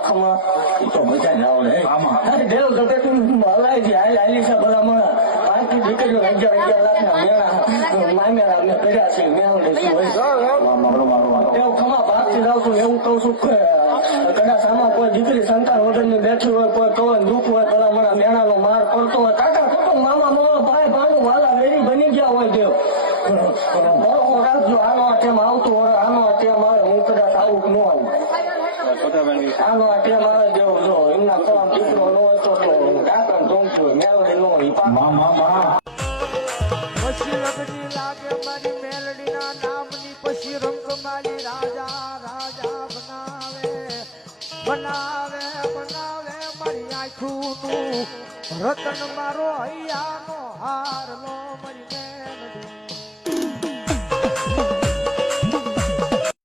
આખમાં તો બધા જ આવડે અરે ઢેલ ગગન હલાય છે હાલી છે બધામાં 5 થી દીકરીઓ 11 લાખના મેળા મામેરા અમે કર્યા છે મેળા એવું ખમા ભાગથી જાઉં છું એવું કહું છું કે કદાચ આમાં કોઈ દીકરી સંતાન વગરની બેઠી હોય કોઈ કવન દુઃખ હોય પેલા મારા મેળાનો માર પડતો હોય કાકા કુટુંબ મામા મામા ભાઈ ભાણું વાલા વેરી બની ગયા હોય દેવ બરોબર રાખજો આનો આ ટેમ આવતું હોય આનો આ ટેમ આવે હું કદાચ આવું ન આવું આનો આ ટેમ આવે દેવ જો એમના કલામ દીકરો ન હોય તો કાકા જોમતું મેળવી ન હોય પછી રગડી લાગે મારી મેલડીના નામની પછી રંગમાલી રાજા રાજા બનાવે મારી આંખું રતન મારો હૈયાનો હાર લો મારી